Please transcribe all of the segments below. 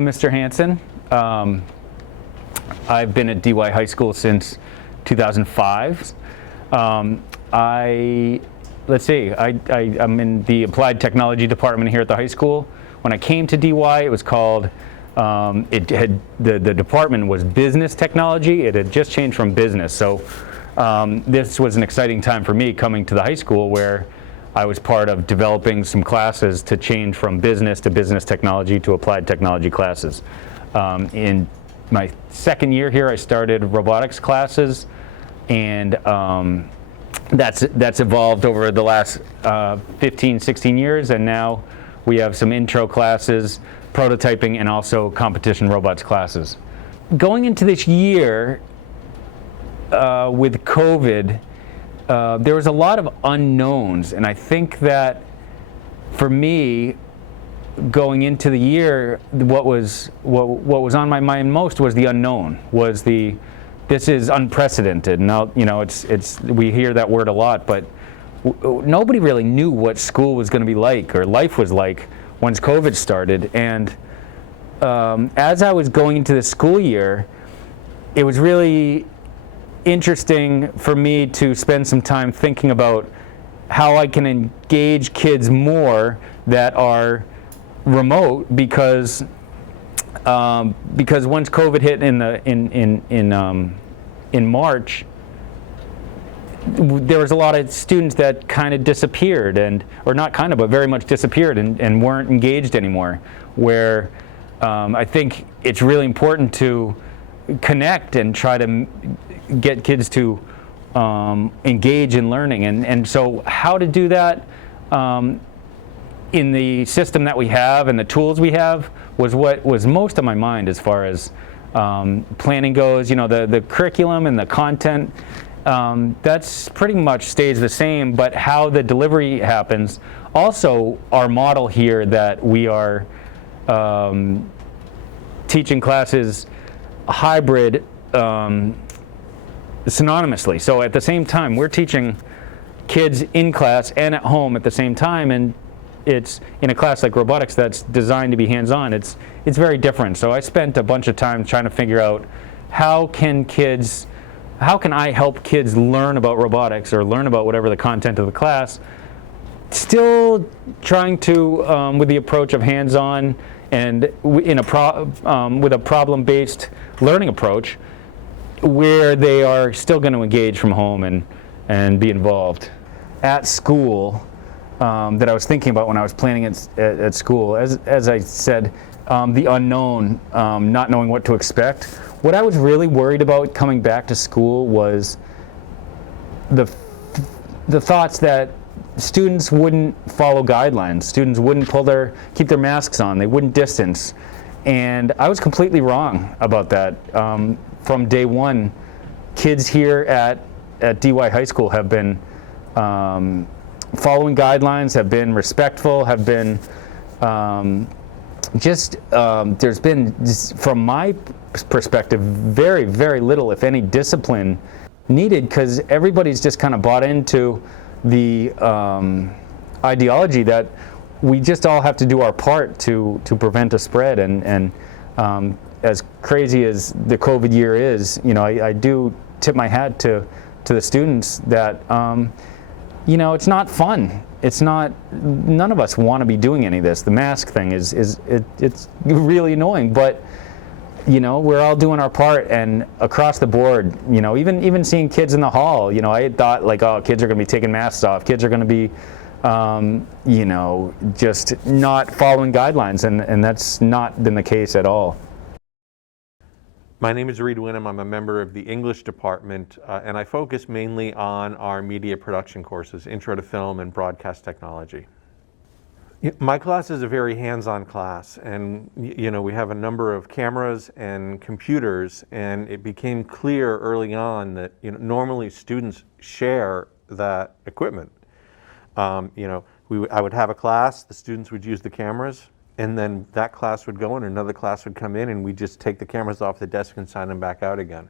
Mr. Hansen. I've been at DY High School since 2005. I'm in the Applied Technology Department here at the high school. When I came to DY, it was called, the department was Business Technology. It had just changed from business. So this was an exciting time for me coming to the high school, where I was part of developing some classes to change from business to business technology to applied technology classes. In my second year here, I started robotics classes, and that's evolved over the last 15, 16 years, and now we have some intro classes, prototyping, and also competition robots classes. Going into this year with COVID, there was a lot of unknowns, and I think that for me, going into the year, what was on my mind most was the unknown. This is unprecedented. Now, we hear that word a lot, but nobody really knew what school was going to be like or life was like once COVID started. And as I was going into the school year, it was really interesting for me to spend some time thinking about how I can engage kids more that are remote, because once COVID hit in March, there was a lot of students that kind of disappeared, but very much disappeared and weren't engaged anymore. Where I think it's really important to connect and try to get kids to engage in learning, and so how to do that in the system that we have and the tools we have was what was most on my mind as far as planning goes. The curriculum and the content, that's pretty much stays the same, but how the delivery happens. Also, our model here that we are teaching classes hybrid synonymously. So at the same time, we're teaching kids in class and at home at the same time, and it's in a class like robotics that's designed to be hands-on. It's very different. So I spent a bunch of time trying to figure out how can I help kids learn about robotics or learn about whatever the content of the class, still trying to with the approach of hands-on and with a problem-based learning approach, where they are still going to engage from home and be involved. At school, that I was thinking about when I was planning at school, as I said, the unknown, not knowing what to expect. What I was really worried about coming back to school was the thoughts that students wouldn't follow guidelines, students wouldn't keep their masks on, they wouldn't distance. And I was completely wrong about that. From day one, kids here at DY High School have been following guidelines, have been respectful, have been there's been, from my perspective, very, very little, if any, discipline needed, because everybody's just kind of bought into the ideology that we just all have to do our part to prevent a spread. And as crazy as the COVID year is, I do tip my hat to the students that it's not fun. It's not. None of us want to be doing any of this. The mask thing it's really annoying, but we're all doing our part, and across the board, even seeing kids in the hall, I had thought kids are going to be taking masks off. Kids are going to be, just not following guidelines, and that's not been the case at all. My name is Reed Winham. I'm a member of the English department, and I focus mainly on our media production courses, Intro to Film and Broadcast Technology. My class is a very hands-on class, and we have a number of cameras and computers, and it became clear early on that normally students share that equipment. I would have a class, the students would use the cameras, and then that class would go in, another class would come in, and we'd just take the cameras off the desk and sign them back out again.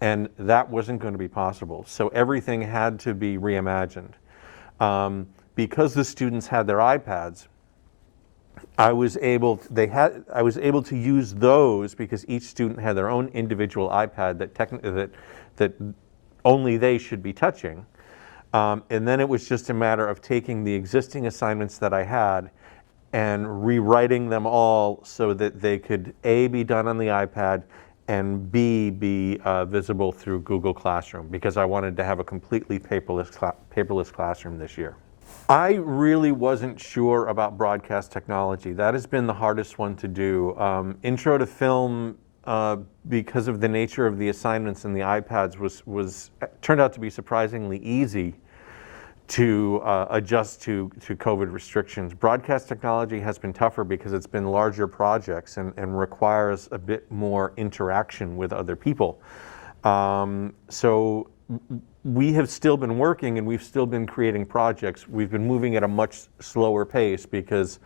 And that wasn't going to be possible. So everything had to be reimagined. Because the students had their iPads, I was able to use those because each student had their own individual iPad that only they should be touching. And then it was just a matter of taking the existing assignments that I had and rewriting them all so that they could A, be done on the iPad, and B, be visible through Google Classroom, because I wanted to have a completely paperless classroom this year. I really wasn't sure about broadcast technology. That has been the hardest one to do. Intro to film, because of the nature of the assignments and the iPads, turned out to be surprisingly easy to adjust to COVID restrictions. Broadcast technology has been tougher because it's been larger projects and requires a bit more interaction with other people. So we have still been working and we've still been creating projects. We've been moving at a much slower pace because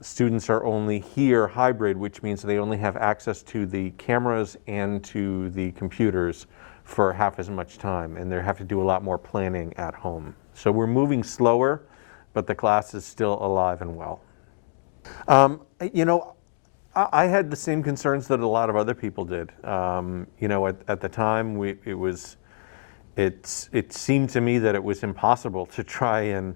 students are only here hybrid, which means they only have access to the cameras and to the computers for half as much time, and they have to do a lot more planning at home. So we're moving slower, but the class is still alive and well. You know, I had the same concerns that a lot of other people did. You know, at the time, it seemed to me that it was impossible to try and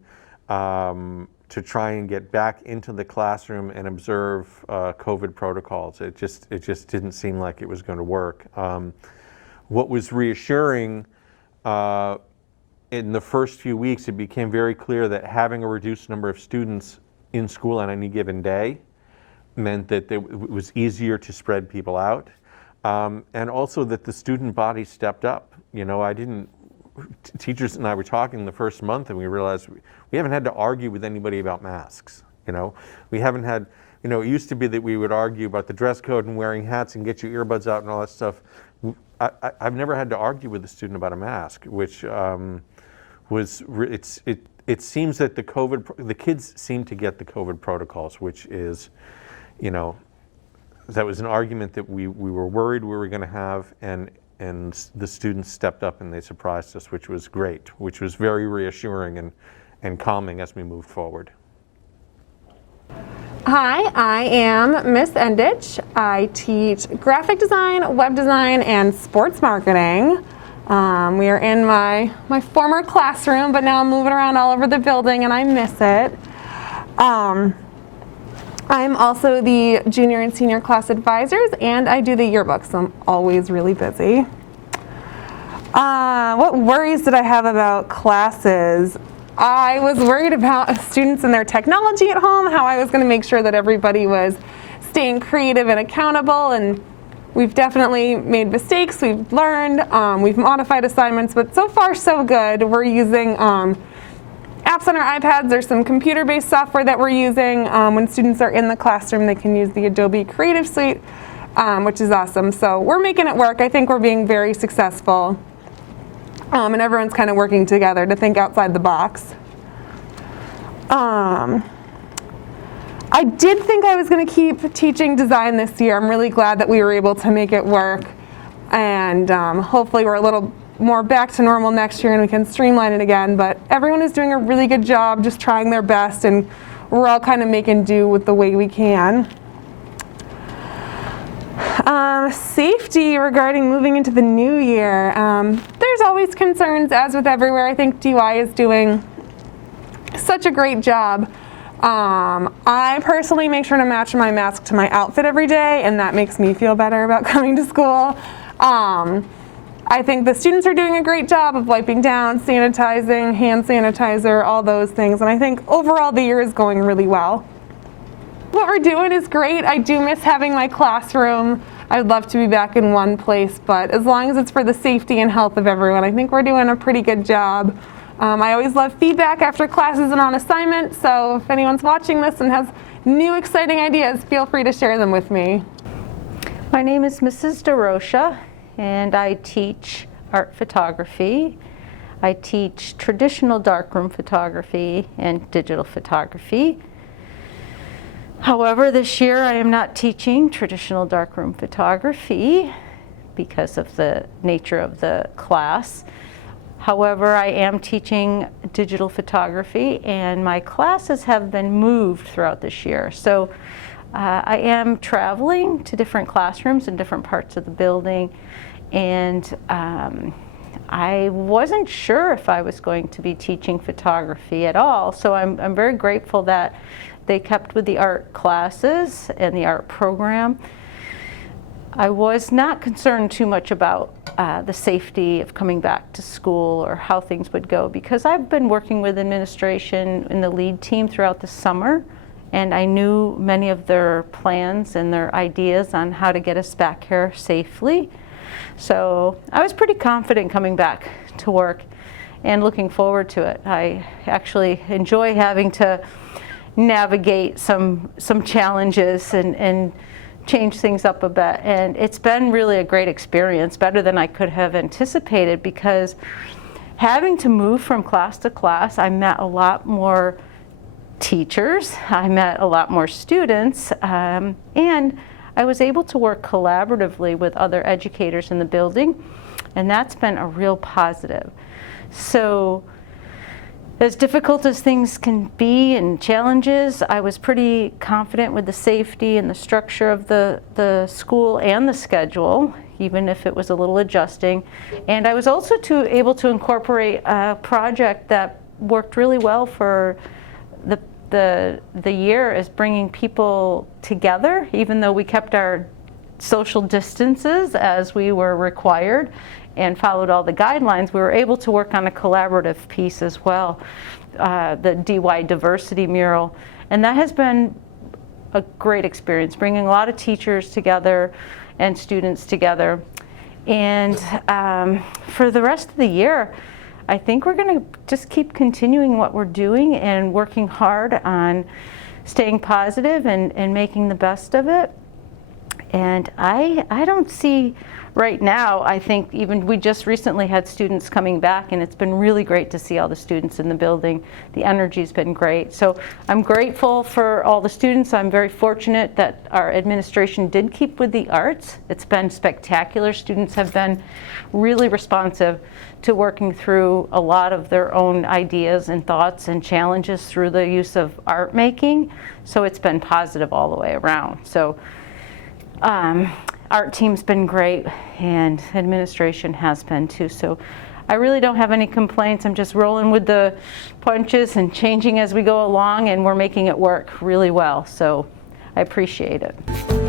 get back into the classroom and observe COVID protocols. It just didn't seem like it was going to work. What was reassuring, in the first few weeks, it became very clear that having a reduced number of students in school on any given day meant that it was easier to spread people out, and also that the student body stepped up. You know, teachers and I were talking the first month, and we realized we haven't had to argue with anybody about masks. You know, we haven't had, you know, it used to be that we would argue about the dress code and wearing hats and get your earbuds out and all that stuff. I've never had to argue with a student about a mask, which it seems that the kids seem to get the COVID protocols, which is, you know, that was an argument that we were worried we were going to have, and the students stepped up and they surprised us, which was great, which was very reassuring and calming as we moved forward. Hi, I am Miss Endich. I teach graphic design, web design, and sports marketing. We are in my former classroom, but now I'm moving around all over the building and I miss it. I'm also the junior and senior class advisors, and I do the yearbook, so I'm always really busy. What worries did I have about classes? I was worried about students and their technology at home, how I was going to make sure that everybody was staying creative and accountable, and we've definitely made mistakes, we've learned, we've modified assignments, but so far so good. We're using apps on our iPads. There's some computer-based software that we're using. When students are in the classroom, they can use the Adobe Creative Suite, which is awesome. So we're making it work. I think we're being very successful. And everyone's kind of working together to think outside the box. I did think I was going to keep teaching design this year. I'm really glad that we were able to make it work. And hopefully we're a little more back to normal next year and we can streamline it again. But everyone is doing a really good job, just trying their best, and we're all kind of making do with the way we can. Safety regarding moving into the new year. There's always concerns, as with everywhere. I think DY is doing such a great job. I personally make sure to match my mask to my outfit every day, and that makes me feel better about coming to school. I think the students are doing a great job of wiping down, sanitizing, hand sanitizer, all those things, and I think overall the year is going really well. What we're doing is great. I do miss having my classroom. I'd love to be back in one place, but as long as it's for the safety and health of everyone, I think we're doing a pretty good job. I always love feedback after classes and on assignment, so if anyone's watching this and has new exciting ideas, feel free to share them with me. My name is Mrs. DeRocha, and I teach art photography. I teach traditional darkroom photography and digital photography. However, this year I am not teaching traditional darkroom photography because of the nature of the class. However, I am teaching digital photography, and my classes have been moved throughout this year. So I am traveling to different classrooms in different parts of the building, and I wasn't sure if I was going to be teaching photography at all. So I'm very grateful that they kept with the art classes and the art program. I was not concerned too much about the safety of coming back to school or how things would go, because I've been working with administration in the lead team throughout the summer, and I knew many of their plans and their ideas on how to get us back here safely. So I was pretty confident coming back to work and looking forward to it. I actually enjoy having to navigate some challenges and change things up a bit, and it's been really a great experience, better than I could have anticipated, because having to move from class to class, I met a lot more teachers, I met a lot more students, and I was able to work collaboratively with other educators in the building, and that's been a real positive. So as difficult as things can be and challenges, I was pretty confident with the safety and the structure of the school and the schedule, even if it was a little adjusting. And I was also able to incorporate a project that worked really well for the year, is bringing people together, even though we kept our social distances as we were required and followed all the guidelines. We were able to work on a collaborative piece as well, the DY diversity mural, and that has been a great experience, bringing a lot of teachers together and students together. And for the rest of the year, I think we're going to just keep continuing what we're doing and working hard on staying positive and making the best of it. And I don't see right now, I think even we just recently had students coming back, and it's been really great to see all the students in the building. The energy's been great. So I'm grateful for all the students. I'm very fortunate that our administration did keep with the arts. It's been spectacular. Students have been really responsive to working through a lot of their own ideas and thoughts and challenges through the use of art making. So it's been positive all the way around. So art team's been great, and administration has been too. So I really don't have any complaints. I'm just rolling with the punches and changing as we go along, and we're making it work really well. So I appreciate it.